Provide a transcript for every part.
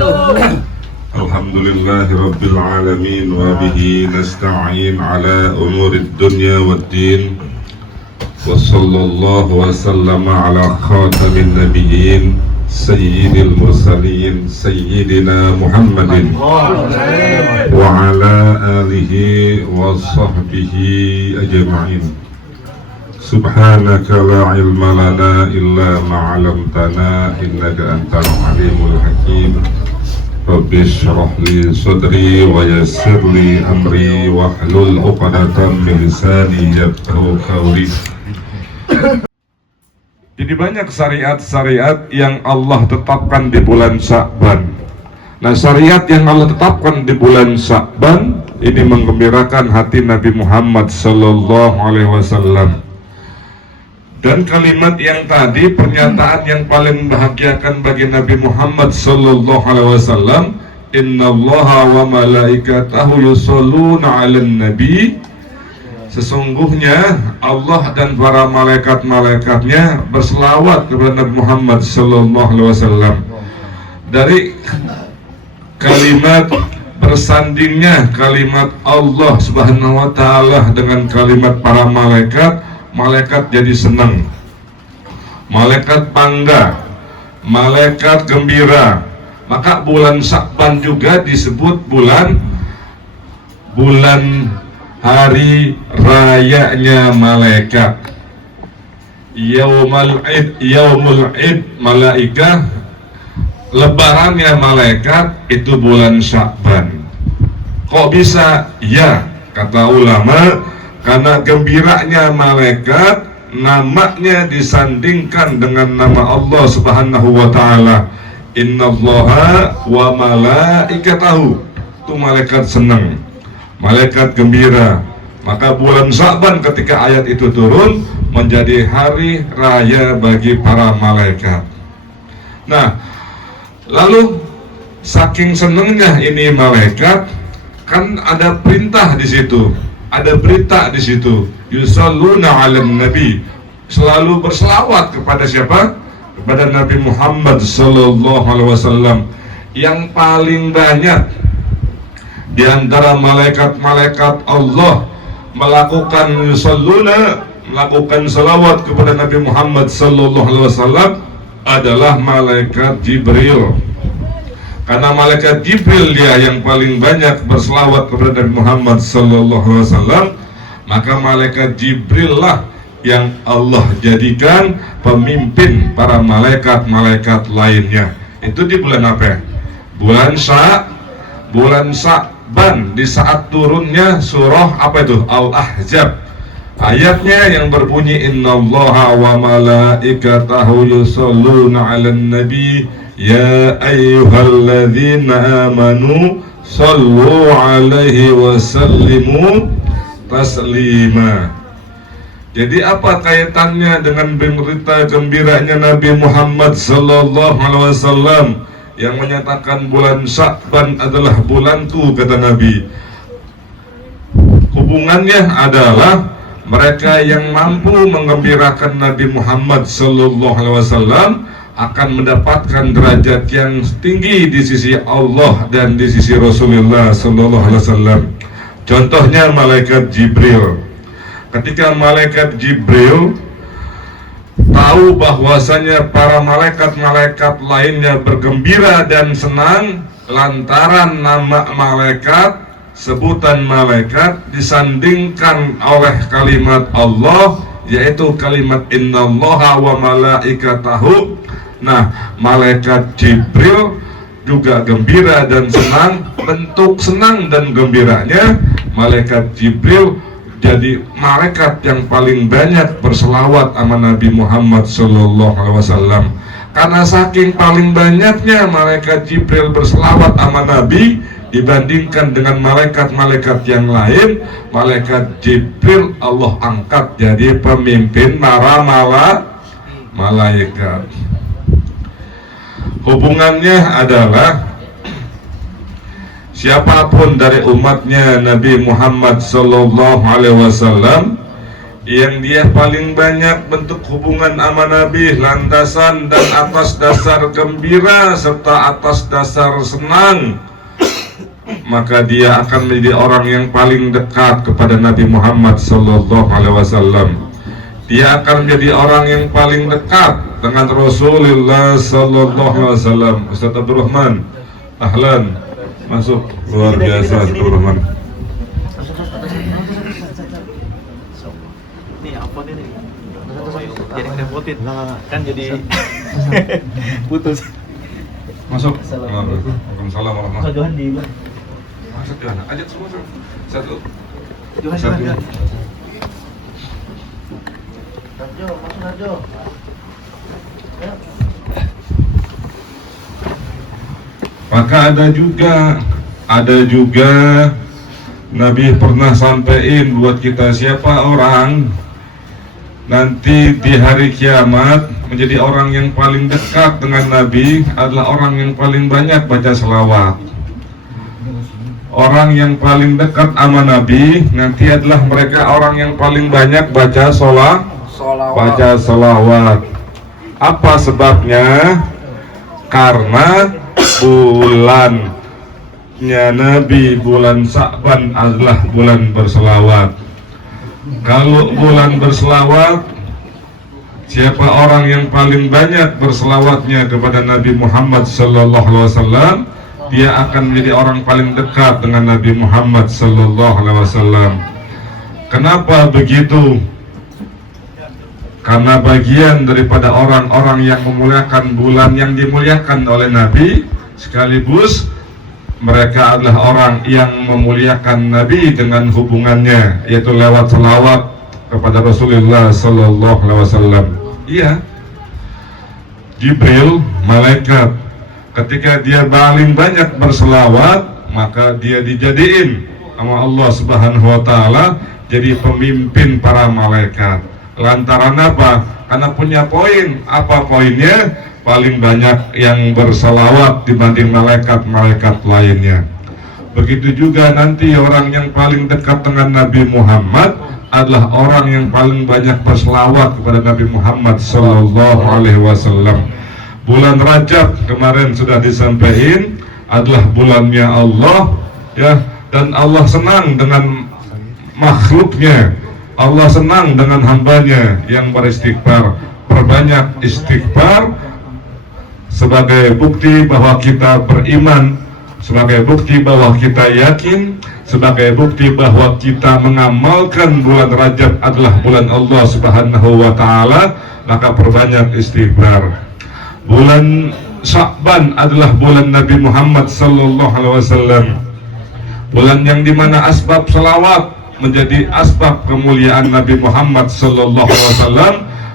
Alhamdulillahi Rabbil Alamin wa bihi nasta'in ala umuri dunya waddin wa sallallahu wa sallama ala khatamin nabiyyin sayyidil mursalin sayyidina Muhammadin wa ala alihi wa sahbihi ajma'in. Subhanaka la ilma lana illa ma 'allamtana innaka antal alimul hakim. Rabbi shrah li sadri wa yassir li amri wahlul 'uqdatam min lisani yafqahu qawli. Jadi banyak syariat-syariat yang Allah tetapkan di bulan Sya'ban. Nah, syariat yang Allah tetapkan di bulan Sya'ban ini menggembirakan hati Nabi Muhammad sallallahu alaihi wasallam. Dan kalimat yang tadi, pernyataan yang paling membahagiakan bagi Nabi Muhammad sallallahu alaihi wasallam, innallaha wa malaikatahu yusholluna 'alan nabi. Sesungguhnya Allah dan para malaikat-malaikatnya berselawat kepada Nabi Muhammad sallallahu alaihi wasallam. Dari kalimat bersandingnya kalimat Allah Subhanahu wa taala dengan kalimat para malaikat, malaikat jadi senang, malaikat bangga, malaikat gembira. Maka bulan Sya'ban juga disebut bulan hari rayanya malaikat. Yaumul Id malaikah, lebarannya malaikat itu bulan Sya'ban. Kok bisa? Ya, kata ulama, karena gembiranya malaikat, namanya disandingkan dengan nama Allah Subhanahu wa taala. Innallaha wa malaikatahu. Itu malaikat senang, malaikat gembira. Maka bulan Sya'ban ketika ayat itu turun menjadi hari raya bagi para malaikat. Nah, lalu saking senangnya ini malaikat, kan ada perintah di situ. Ada berita di situ, yusholluna 'alan nabi, selalu berselawat kepada siapa? Kepada Nabi Muhammad sallallahu alaihi wasallam. Yang paling banyak di antara malaikat-malaikat Allah melakukan yusholluna, melakukan selawat kepada Nabi Muhammad sallallahu alaihi wasallam adalah malaikat Jibril. Karena malaikat Jibril dia yang paling banyak berselawat kepada Nabi Muhammad sallallahu alaihi wasallam, maka malaikat Jibril lah yang Allah jadikan pemimpin para malaikat-malaikat lainnya. Itu di bulan apa? Bulan Sya'ban, di saat turunnya surah apa itu? Al-Ahzab. Ayatnya yang berbunyi innallaha wa malaikatahu yusholluna 'alan nabi ya ayyuhalladzina amanu sallu alaihi wasallimu taslima. Jadi apa kaitannya dengan berita gembiranya Nabi Muhammad sallallahu alaihi wasallam yang menyatakan bulan Sya'ban adalah bulanku, kata Nabi? Hubungannya adalah mereka yang mampu menggembirakan Nabi Muhammad sallallahu alaihi wasallam akan mendapatkan derajat yang tinggi di sisi Allah dan di sisi Rasulullah sallallahu alaihi wasallam. Contohnya malaikat Jibril. Ketika malaikat Jibril tahu bahwasanya para malaikat-malaikat lainnya bergembira dan senang lantaran nama malaikat, sebutan malaikat disandingkan oleh kalimat Allah, yaitu kalimat innallaha wa malaikatahu. Nah, malaikat Jibril juga gembira dan senang. Bentuk senang dan gembiranya, malaikat Jibril jadi malaikat yang paling banyak berselawat sama Nabi Muhammad sallallahu alaihi wasallam. Karena saking paling banyaknya malaikat Jibril berselawat sama Nabi dibandingkan dengan malaikat-malaikat yang lain, malaikat Jibril Allah angkat jadi pemimpin para malaikat. Hubungannya adalah siapapun dari umatnya Nabi Muhammad sallallahu alaihi wasallam yang dia paling banyak bentuk hubungan sama Nabi, landasan dan atas dasar gembira serta atas dasar senang, maka dia akan menjadi orang yang paling dekat kepada Nabi Muhammad sallallahu alaihi wasallam. Dia akan menjadi orang yang paling dekat dengan Rasulullah sallallahu alaihi wasallam. Ustaz Abdul Rahman, ahlan, masuk. Luar biasa Abdul Rahman. Nih apa nih? Jadi ngerepotin kan jadi putus. Masuk. Waalaikumsalam warahmatullahi wabarakatuh. Johan di Masuk Johan. Ajak semua. Satu. Johan. Narjo, masuk Narjo. Maka ada juga Nabi pernah sampaikan buat kita, siapa orang nanti di hari kiamat menjadi orang yang paling dekat dengan Nabi adalah orang yang paling banyak baca selawat. Orang yang paling dekat sama Nabi nanti adalah mereka orang yang paling banyak baca selawat. Apa sebabnya? Karena bulannya Nabi, bulan Sya'ban adalah bulan berselawat. Kalau bulan berselawat, siapa orang yang paling banyak berselawatnya kepada Nabi Muhammad sallallahu alaihi wasallam, dia akan menjadi orang paling dekat dengan Nabi Muhammad sallallahu alaihi wasallam. Kenapa begitu? Karena bagian daripada orang-orang yang memuliakan bulan yang dimuliakan oleh Nabi, sekaligus mereka adalah orang yang memuliakan Nabi dengan hubungannya, yaitu lewat selawat kepada Rasulullah sallallahu alaihi wasallam. Iya, Jibril, malaikat, ketika dia paling banyak berselawat, maka dia dijadiin sama Allah Subhanahu wa taala jadi pemimpin para malaikat. Lantaran apa? Karena punya poin. Apa poinnya? Paling banyak yang berselawat dibanding malaikat-malaikat lainnya. Begitu juga nanti orang yang paling dekat dengan Nabi Muhammad adalah orang yang paling banyak berselawat kepada Nabi Muhammad sallallahu alaihi wasallam. Bulan Rajab kemarin sudah disampaikan adalah bulannya Allah, ya, dan Allah senang dengan makhluknya. Allah senang dengan hambanya yang beristighfar. Perbanyak istighfar sebagai bukti bahwa kita beriman, sebagai bukti bahwa kita yakin, sebagai bukti bahwa kita mengamalkan bulan Rajab adalah bulan Allah Subhanahu wa taala, maka perbanyak istighfar. Bulan Sya'ban adalah bulan Nabi Muhammad sallallahu alaihi wasallam. Bulan yang dimana asbab selawat menjadi asbab kemuliaan Nabi Muhammad sallallahu alaihi wasallam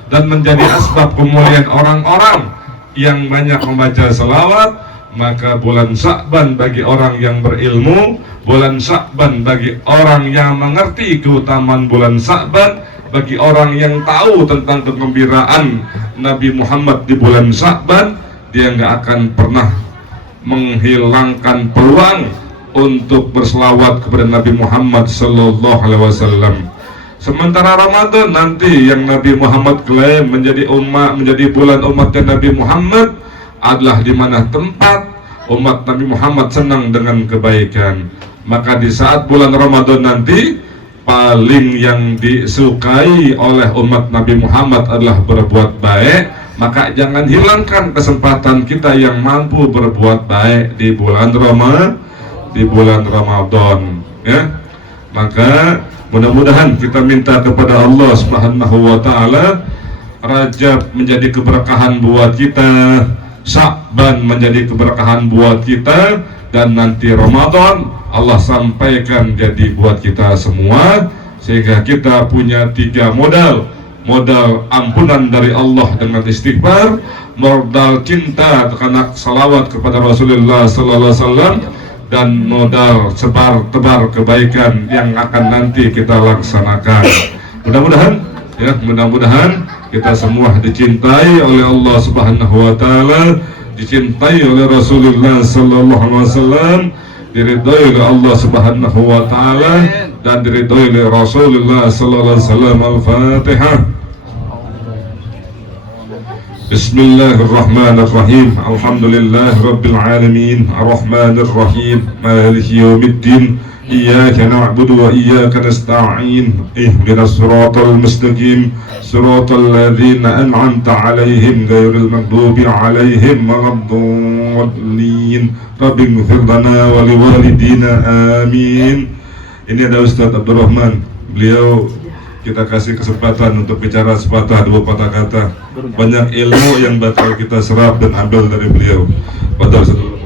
dan menjadi asbab kemuliaan orang-orang yang banyak membaca selawat. Maka bulan Sya'ban bagi orang yang berilmu, bulan Sya'ban bagi orang yang mengerti keutamaan bulan Sya'ban, bagi orang yang tahu tentang kegembiraan Nabi Muhammad di bulan Sya'ban, dia nggak akan pernah menghilangkan peluang untuk berselawat kepada Nabi Muhammad sallallahu alaihi wasallam. Sementara Ramadan nanti yang Nabi Muhammad klaim menjadi bulan umatnya Nabi Muhammad adalah di mana tempat umat Nabi Muhammad senang dengan kebaikan. Maka di saat bulan Ramadan nanti paling yang disukai oleh umat Nabi Muhammad adalah berbuat baik. Maka jangan hilangkan kesempatan kita yang mampu berbuat baik di bulan Ramadan, ya. Maka mudah-mudahan kita minta kepada Allah Subhanahu wa taala Rajab menjadi keberkahan buat kita, Sya'ban menjadi keberkahan buat kita, dan nanti Ramadan Allah sampaikan jadi buat kita semua, sehingga kita punya 3 modal ampunan dari Allah dengan istighfar, modal cinta karena salawat kepada Rasulullah sallallahu alaihi wasallam, dan modal sebar-tebar kebaikan yang akan nanti kita laksanakan. Mudah-mudahan kita semua dicintai oleh Allah Subhanahu wa taala, dicintai oleh Rasulullah sallallahu alaihi wasallam, diridhai oleh Allah Subhanahu wa taala, dan diridhoi oleh Rasulullah sallallahu alaihi wasallam. Al-Fatihah. Bismillahirrahmanirrahim. Alhamdulillahi rabbil alamin. Arrahmanir rahim. Maliki yaumiddin. Iyyaka na'budu wa iyyaka nasta'in. Ihdinas siratal mustaqim. Siratal ladzina an'amta 'alaihim ghairil maghdubi 'alaihim waladdallin. Rabbighfir lana wa liwalidina. Amin. Ini ada Ustadz Abdurrahman. Beliau kita kasih kesempatan untuk bicara sepatah dua patah kata. Banyak ilmu yang bakal kita serap dan ambil dari beliau. Padahal sebelum